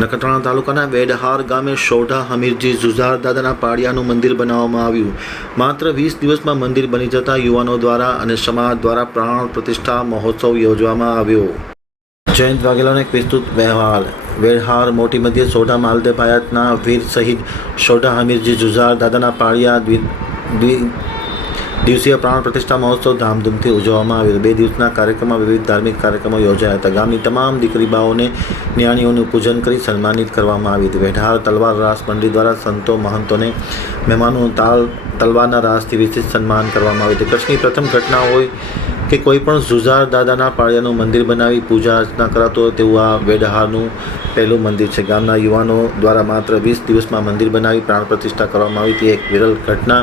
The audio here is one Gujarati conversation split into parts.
નખત્રાણા તાલુકાના વેડહાર ગામે સોઢા હમીરજી જુઝાર દાદાના પાડિયાનું મંદિર બનાવવામાં આવ્યું. માત્ર વીસ દિવસમાં મંદિર બની જતા યુવાનો દ્વારા અને સમાજ દ્વારા પ્રાણ પ્રતિષ્ઠા મહોત્સવ યોજવામાં આવ્યો. જયંત વાઘેલાનો એક વિસ્તૃત વ્યવહાર. વેડહાર મોટી મધ્ય સોઢા માલદેવ ભાયાતના વીર શહીદ સોઢા હમીરજી જુઝાર દાદાના પાળિયા દ્વિ દિવસીય પ્રાણ પ્રતિષ્ઠા મહોત્સવ ધામધૂમથી ઉજવવામાં આવ્યો બે દિવસના કાર્યક્રમમાં વિવિધ ધાર્મિક કાર્યક્રમો યોજાયા હતા. ગામની તમામ દીકરીબાઓને, ન્યાણીઓનું પૂજન કરી સન્માનિત કરવામાં આવી હતી. વેઢાર, તલવાર રાસ મંડળી દ્વારા સંતો, મહંતોને મહેમાનો તાલ, તલવારના રાસથી વિશેષ સન્માન કરવામાં આવ્યું હતું. કચ્છની પ્રથમ ઘટના હોય કે કોઈ પણ જુઝાર દાદાના પાળિયાનું મંદિર બનાવી પૂજા અર્ચના કરાતો તેવું આ વેડહારનું પહેલું મંદિર છે. ગામના યુવાનો દ્વારા માત્ર વીસ દિવસમાં મંદિર બનાવી પ્રાણ પ્રતિષ્ઠા કરવામાં આવી હતી. એક વિરલ ઘટના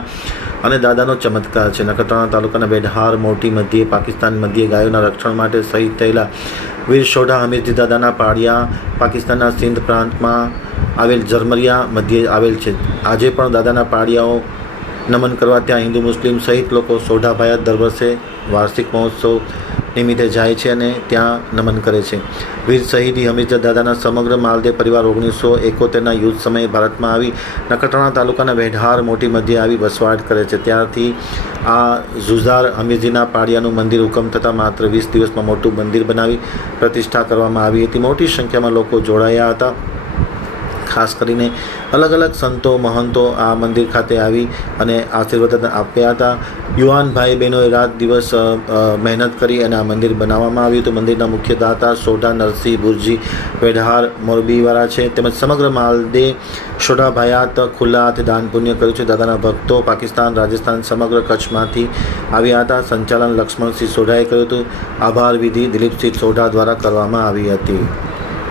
અને દાદાનો ચમત્કાર છે. નખત્રાણા તાલુકાના બેડહાર મોટી મધ્યે પાકિસ્તાન મધ્યે ગાયોના રક્ષણ માટે શહીદ થયેલા વીર સોઢા હમીરજી દાદાના પાળિયા પાકિસ્તાનના સિંધ પ્રાંતમાં આવેલ ઝરમરિયા મધ્યે આવેલ છે. આજે પણ દાદાના પાળિયાઓ નમન કરવા ત્યાં હિન્દુ મુસ્લિમ સહિત લોકો સોઢાભાયા દર વર્ષે વાર્ષિક મહોત્સવ નિમિત્તે જાય છે અને ત્યાં નમન કરે છે. વીર શહીદી હમીરજા દાદાના સમગ્ર માલદે પરિવાર ઓગણીસો એકોતેરના યુદ્ધ સમયે ભારતમાં આવી નખત્રાણા તાલુકાના વેઢાર મોટી મધ્યે આવી વસવાટ કરે છે. ત્યારથી આ ઝુઝાર હમીરજીના પાડિયાનું મંદિર હુકમ થતાં માત્ર વીસ દિવસમાં મોટું મંદિર બનાવી પ્રતિષ્ઠા કરવામાં આવી હતી. મોટી સંખ્યામાં લોકો જોડાયા હતા. ખાસ કરીને અલગ અલગ સંતો, મહંતો આ મંદિર ખાતે આવી અને આશીર્વાદ આપ્યા હતા. યુવાન ભાઈ બહેનોએ રાત દિવસ મહેનત કરી અને આ મંદિર બનાવવામાં આવ્યું. હતું મંદિરના મુખ્ય દાતા સોઢા નરસિંહ બુરજી વેઢાર મોરબીવાળા છે. તેમજ સમગ્ર માલદે સોઢા ભાયાત ખુલ્લા હાથે દાન પુણ્ય કર્યું છે. દાદાના ભક્તો પાકિસ્તાન, રાજસ્થાન સમગ્ર કચ્છમાંથી આવ્યા હતા. સંચાલન લક્ષ્મણસિંહ સોઢાએ કર્યું હતું, આભાર વિધિ દિલીપસિંહ સોઢા દ્વારા કરવામાં આવી હતી.